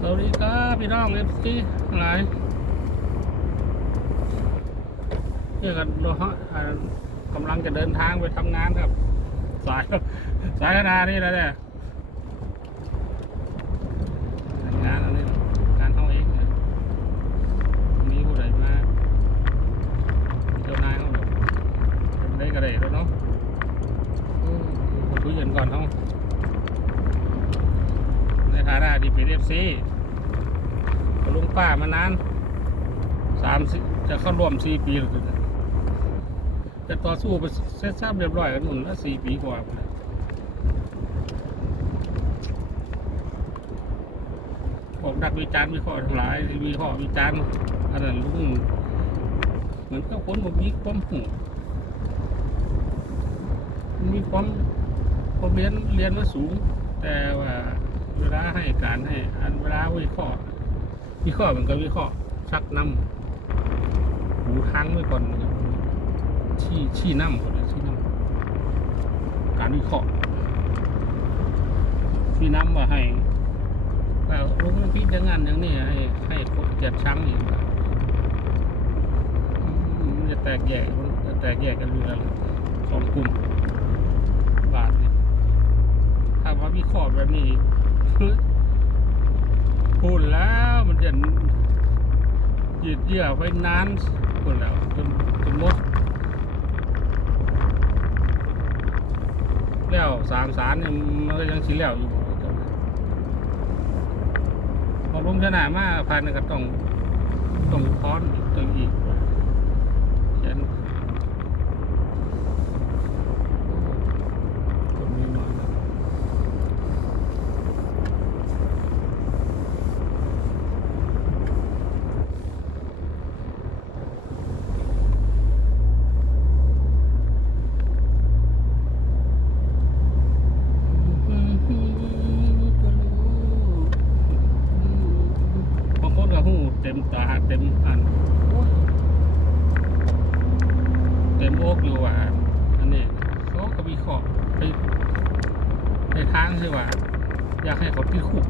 สวัสดีครับพี่น้องเอฟซีหลายเนี่ยกันเรากำลังจะเดินทางไปทำงานครับ สายสายขนาดนี้แล้วเนี่ยงานอันนี้งานเท่าเองเนี่ยมีผู้ใดมาเจ้านายเขาแบบเป็นได้กระเดแล้วเนาะอืมคุยกันก่อนเนาะ ในฐานะดีเป็นเอฟซีลุงป้ามานานสามสจะเข้าร่วมสี่ปีแล้วแต่ต่อสู้ไปเสร็จทราบเรียบร้อยกันหนุนแล้วสี่ปีกว่าพุ่นน่ะพวกนักวิจารณ์วิเคราะห์ทั้งหลายวิเคราะห์วิจารณ์อันนั้นลุงเหมือนกับคนบ่มีความหูมีความความเรียนเรียนมาสูง แต่ว่า เวลาให้การให้ อันเวลาวิเคราะห์วิเคราะห์มันก็วิเคราะห์ชักน้ำหูทางไว้ก่อนนะครับชี้ชี้น้ำก่อนชี้น้ำการวิเคราะห์ชี้น้ำว่าให้ว่าลุงพิจารณาอย่างนี้ให้ให้คนเกลียดชังอีกว่มันจะแตกแยกมันจะแตกแยกกันอยู่แล้วสองกลุ่มบาทนี่ถ้าว่ามีขอบแบบนี้ พูดแล้วมันจะยืดเยื้อไว้นานพูดแล้วจนจนหมด แล้วสามสารเนี่ยมันก็ยังสีแล้วอยู่พอลงชนะมาภานก็ต้องต้องพร้อนอีกต้องอีกเช่นคนมีน้อยนะ บางคนก็หูเต็มตาเต็มอันเต็มโอกอยู่ว่าอันนี้เขาก็มีข้อไปในทางที่ว่า อยากให้เขาติดคุก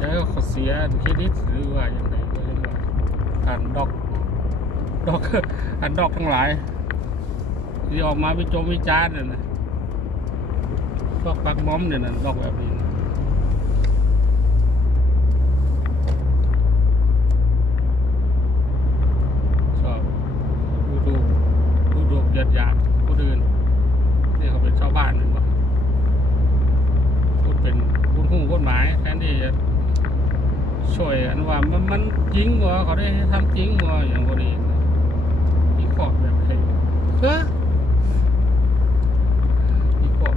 แล้วเขาเสียเครดิตหรือว่าอย่างไรก็ยังว่าการดอกดอกอันดอกทั้งหลายที่ออกมาวิจมวิจารณ์เนี่ยนะพวกปักม้อมเนี่ยนะดอกแบบนี้นะ ชอบดูดูดูดูหยาดหยาดคนอื่นนี่เขาเป็นชาวบ้านหนึ่งวะพูดเป็นพูดหูกฎหมายแทนที่จะ ช่วยอันว่ามันมันจริงวะเขาได้ทำจริงวะอย่างพวกนี้อีขอบแบบไหนเฮ้ออีขอบ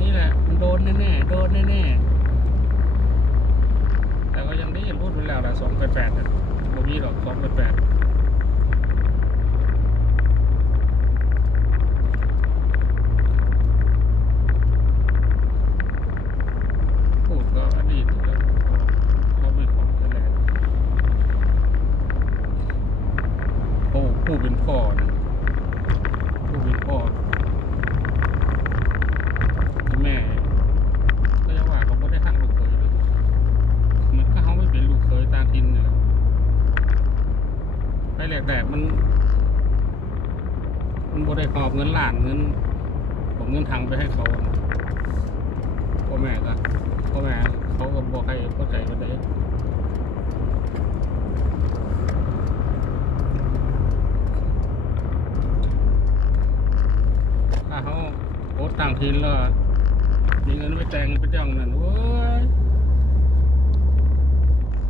นี่แหละมันโดนแน่ๆโดนแน่ๆแต่ก็ยังได้พูดไปแล้วแหละสองแปดแปดเนี่ยบ่มีหรอกสองแปดแปดพูดก็อดีตแล้วก็ไม่ของแถลงผู้ผู้เป็นพ่อนะผู้เป็นพ่อคือแม่ ก็ยังว่าเขาไม่ได้ทั้งลูกเคยเลย เหมือนก็เขาไม่เป็นลูกเคยตาทินเนี่ยไปแหลกแดกมัน มันบ่ได้หอบเงินล้านเงินผมเงินถังไปให้เขาอะนะพ่อแม่ก็ พ่อแม่เขาก็บอกให้เข้าใจกันได้ถ้าเขาโอ๊ตต่างทินแล้วมีเงินไปแต่งไปจ้องนั่นเว้ย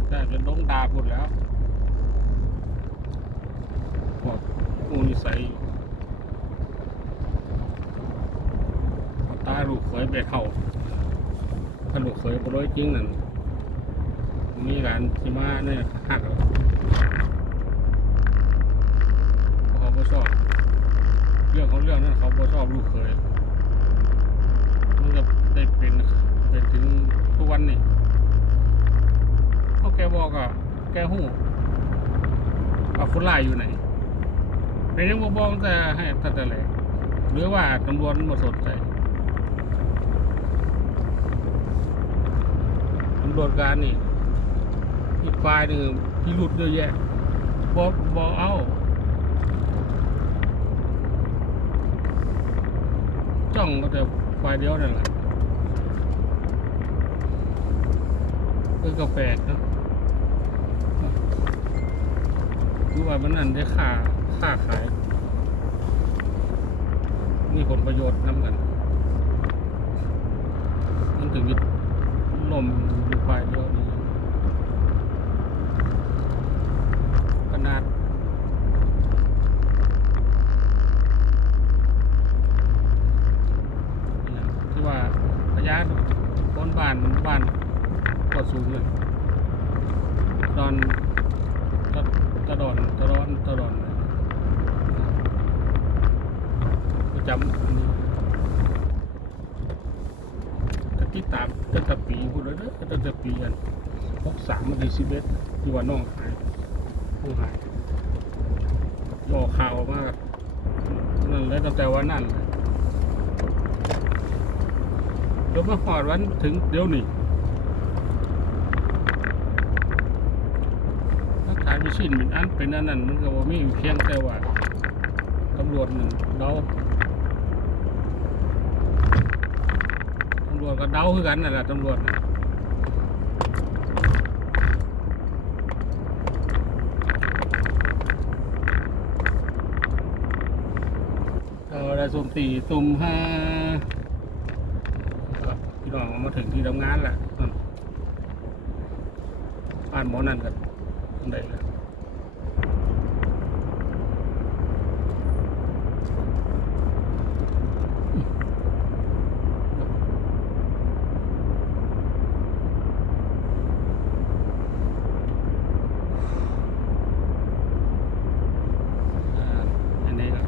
แต่จะดงดาพุดแล้วบอกกูนิสัยตาลูกเคยไปเข้า ถ้าลูกเคยบ่ร้อยจริงนั่นมีการที่มาเนี่ยหักเอาเพราะเขาบ่ชอบเรื่องของเรื่องนั้นเขาบ่ชอบลูกเคยมันก็ได้เป็นเป็นถึงทุกวันนี้เขาแกบอกอะแกหูว่าคนร้ายอยู่ไหนเป็นยังบบอกแต่ให้ตั้งแต่แรกหรือว่าตำรวจมาสนใจำรวจการนี่อีกฝ่ายหนึ่งพิรุษเยอะแยะบอกบอกเอาจ้องก็แต่ฝ่ายเดียวนั่นแหละเออก็แปลกเนะคือว่ามันนั่นได้ค่าค่าขาย มีผลประโยชน์น้ำกัน มันถึงยึดลม อยู่ฝ่ายเดียวนี่ขนาดที่ว่าระยะคนบ้านบ้านก็สูงเลยตอนตะตะดอนตะดอนตะดอนประจำอันนี้ก็ ติดตามตั้งแต่ปีพูดเลยเด้อตั้งแต่ปีอันหกสามมันถึงสิบเอ็ดที่ว่าน้องหายผู้หายย่อข่าวมากนั่นเลยตั้งแต่วันนั้นเลยเดี๋ยวมาหอดวันถึงเดี๋ยวนี้หลักฐานมีชิ้นเป็นอันเป็นอันนั้นมันก็ว่ามีเพียงแต่ว่าตำรวจหนึ่งเดาตำ รวจก็เดาคือกันนั่นแหละตำรวจเอาละสุ่มสี่สุ่มห้าพี่น้องมาถึงที่ทำงานแหละนั่นบ้านหมอนั่นกันได้แล้วอ่าอันนี้ก็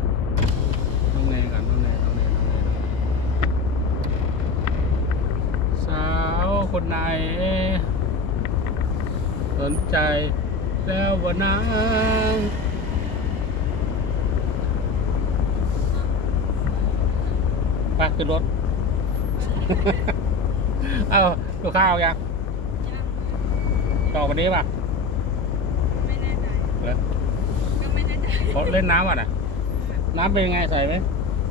ต้องไงกันต้องไงต้องไงต้องไงต้องไง สาวคนไหน สน ใจแล้ววันนั้นไปขึ้นรถ เอาดูข้าวยังยังต่อวันนี้ป่ะไม่แน่ใจเหรอยังไม่แน่ใจเขาเล่นน้ำอะนะน้ำเป็นยังไงใส่ไหม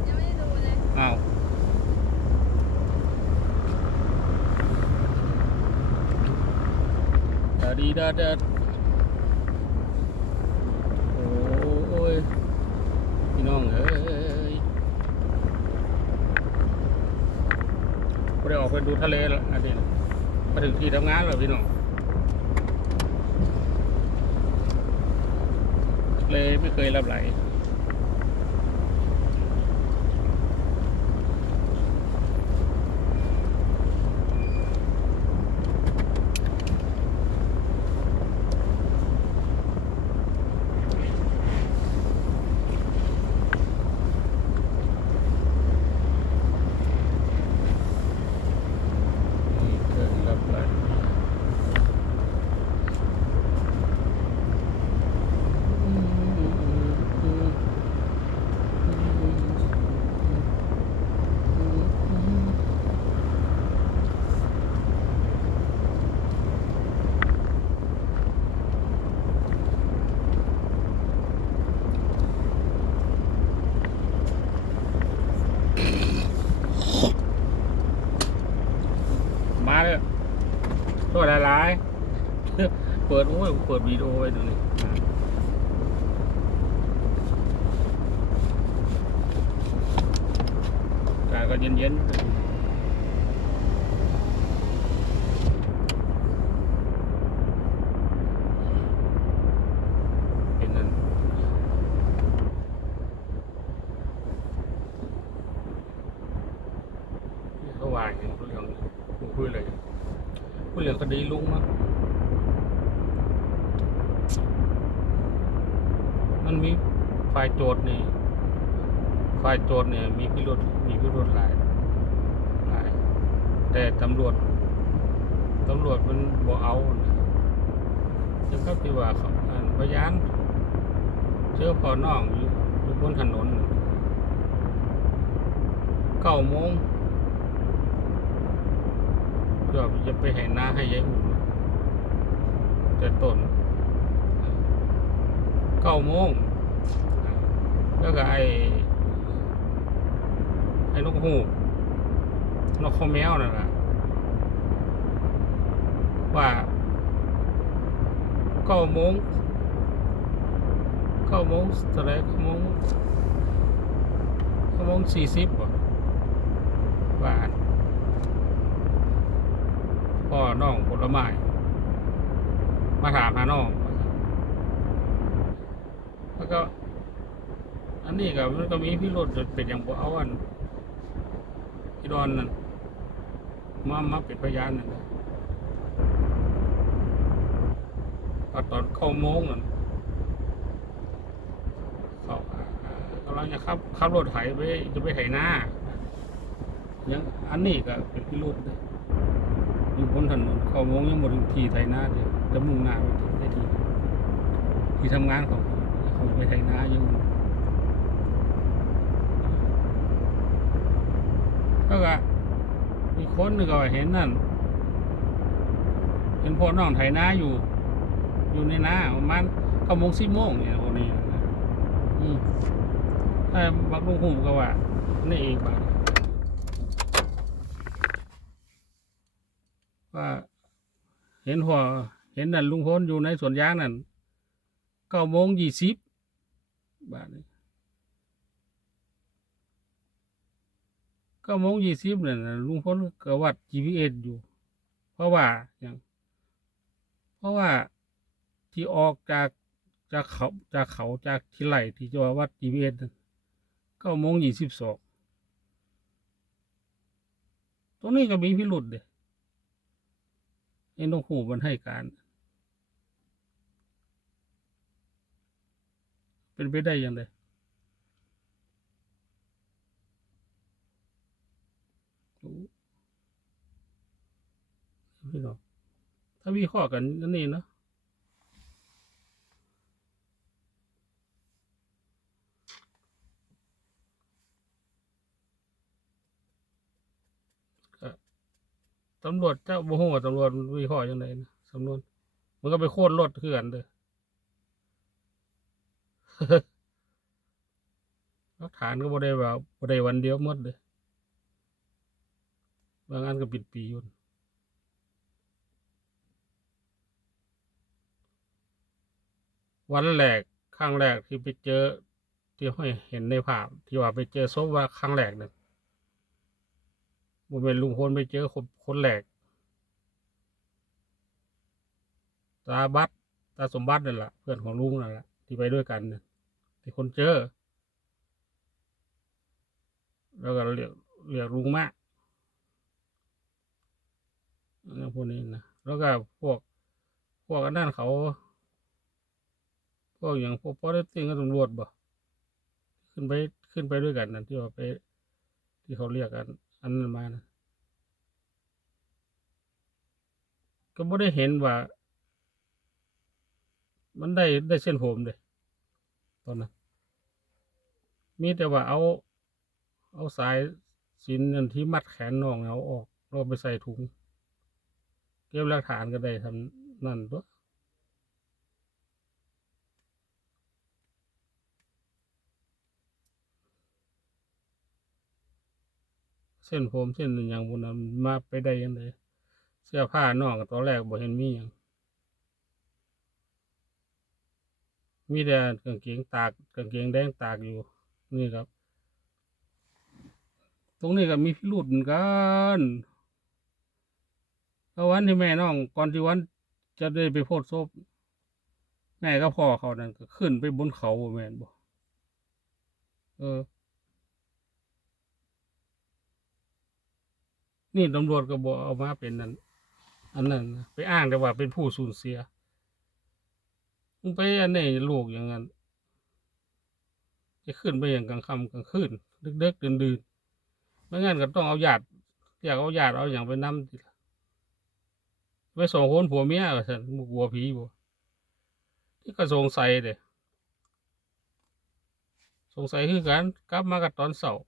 ยังไม่ได้ดูเลยอ้าว ดาดีดาดาโอ้ยพี่น้องเอ้ยไม่ได้ออกไปดูทะเลแล้วอันนี้มาถึงที่ทำงานแล้วพี่น้องทะเลไม่เคยรับไหล ไม่เคยรับไหลมาเลยตัวละลาย เปิดโอ้ยเปิดวีดีโอไว้ดูนี่อ่าอากาศก็เย็นๆเป็นนั่นเขาวางอย่างเรื่องกูคุยเลยคุยเรื่องคดีลุงมั้ง มันมีฝ่ายโจทย์นี่ฝ่ายโจทย์เนี่ยมีพิรุธมีพิรุธหลายหลาย แต่ตำรวจตำรวจมันบ่เอาจะก็ที่ว่าเขาพยานเจอพอน้องอยู่อยู่บนถนนเก้าโมงเพื่อจะไปให้หน้าให้ยายอุ่นแต่ต้น เก้าโมงแล้วก็ไอ้ไอ้นกฮูกนกข้าวแมวนั่นแหละว่าเก้าโมงเก้าโมงเท่าไรเก้าโมงเก้าโมงสี่สิบว่าพ่อน้องผลไม้มาถามหาน้อง แล้วก็ อันนี้ก็มันก็มีพี่รถเป็นอย่างบ่เอาอันพี่ดอนนั่นมามาเป็นพยานนั่นตอนเข้าโมงนั่นเขากำลังจะขับขับรถไถไปจะไปไถนายังอันนี้ก็เป็นพี่รถเลยอยู่บนถนนเข้าโมงยังหมดทีไถนาเดียวจะมุ่งหน้าไปที่ได้ทีที่ทำงานของเขา ไปไถนาอยู่แล้วก็อีคนนึงก็เห็นนั่นเป็นพ่อน้องไถนาอยู่ อยู่ในนาประมาณเก้าโมงสิบโมงเนี่ยคนนี้อืมถ้าบักลุงหุ่มก็ว่านี่เองบาดว่าเห็นหัวเห็นนั่นลุงพลอยู่ในสวนยางนั่นเก้าโมงยี่สิบ บาทนี้ก็โมงยี่สิบเนี่ยลุงพลก็วัด GPS อยู่ เพราะว่าอย่าง เพราะว่าที่ออกจากจากเขาจากเขาจากที่ไหลที่จะวัด GPS ก็โมงยี่สิบสองตรงนี้ก็มีพิรุษเด้ไอ้นกหูมันให้การ เป็นไปได้ยังไงพี่น้องถ้าวิเคราะห์กันนั่นนี่เนาะก็ตำรวจเจ้าบ่ฮู้ว่าตำรวจวิเคราะห์ยังไงนะสำนวน มันก็ไปโค่นรถคือกันเด้อ หลักฐานก็บ่ได้ว่าบ่ได้วันเดียวหมดเด้อบางอันก็ปิดปีอยู่วันแรกครั้งแรกที่ไปเจอที่ห้อยเห็นในภาพ ที่ว่าไปเจอศพว่าครั้งแรกนั่นบ่เป็นลุงพลไปเจอคนคนแรกตาบัตตาสมบัตินั่นแหละเพื่อนของลุงนั่นแหละ ที่ไปด้วยกันเนี่ยที่คนเจอ แล้วก็เรียกเรียกลุงมากนะพวกนี้นะแล้วก็พวกพวกอันนั้นเขา พวกอย่างพวกพอได้ติ้งกับตำรวจบ่ขึ้นไปขึ้นไปด้วยกันนั่นที่ว่าไป ที่เขาเรียกกัน อันนั้นมานะก็ไม่ได้เห็นว่า มันได้ได้เส้นผมเลยตอนนั้นมีแต่ว่าเอา เอาสายสินนั่นที่มัดแขนน้องเอาออกเอาไปใส่ถุง เก็บหลักฐานก็ได้ทำนั่นตัวเส้นผมเส้นอย่างบนนั้นมาไปได้ยังไงเสื้อผ้าน้องตอนแรกบ่เห็นมีหยัง มีแต่กางเกงตากกางเกงแดงตากอยู่ นี่ครับ ตรงนี้ก็มีพิรุษเหมือนกันเพราะวันที่แม่น้อง ก่อนที่วันจะได้ไปโพดศพแม่ก็พ่อเขานั่นก็ขึ้นไปบนเขาแม่นบ่เออ นี่ตำรวจก็บอกเอามาเป็นนั้นอันนั้นไปอ้างแต่ว่าเป็นผู้สูญเสีย มึงไปอันนี้ลูกอย่างนั้นจะขึ้นไปอย่างกลางค่ำกลางคืนดึกๆดื่นๆไม่งั้นก็ต้องเอาญาติอยากเอาญาติเอาอย่างไปนำติล่ะไปสองคนผัวเมียฉันบุกลัวผีบ่ที่ก็สงสัยเด้สงสัยคือกันกลับมากับตอนเสาร์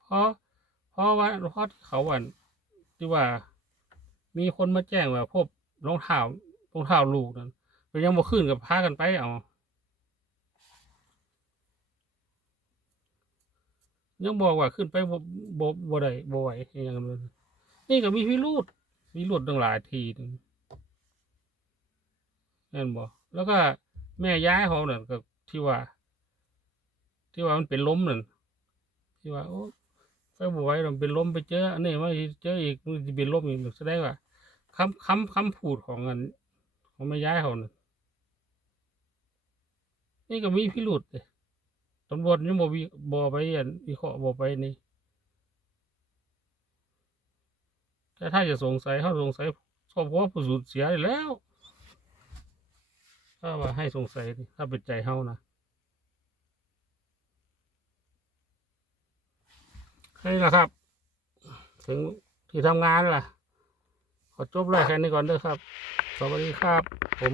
เพราะเพราะว่าเพราะที่เขาวันที่ว่า มีคนมาแจ้งว่าพบรองเท้ารองเท้าลูกนั้นก็ยังบ่ขึ้นกับพากันไปเอายังบอกว่าขึ้นไปบ่บ่บ่ได้บ่ไหวอย่างนั้นนี่ก็มีพิรุธมีพิรุธตั้งหลายทีนึงแม่นบ่แล้วก็แม่ย้ายเขานั่นก็ที่ว่า ที่ว่ามันเป็นล้มนั่นที่ว่าโอ้ไปบ่ไหวแล้วมันเป็นล้มไปเจออันนี้มาเจออีกมันสิเป็นล้มอีกแสดงว่า คำคำคำพูดของอันของแม่ย้ายเขานั่นนี่ก็มีพิรุธเลยตำรวจยังบ่วิบ่ไปอันวิเคราะห์บ่ไปนี่แต่ถ้าจะสงสัยเขาสงสัยครอบครัวผู้สูญเสียแล้วถ้าว่าให้สงสัยถ้าเป็นใจเฮานะใช่ละครับ ถึงที่ทำงานล่ะ ขอจบไลยแค่นี้ก่อนเด้อครับ สวัสดีครับผม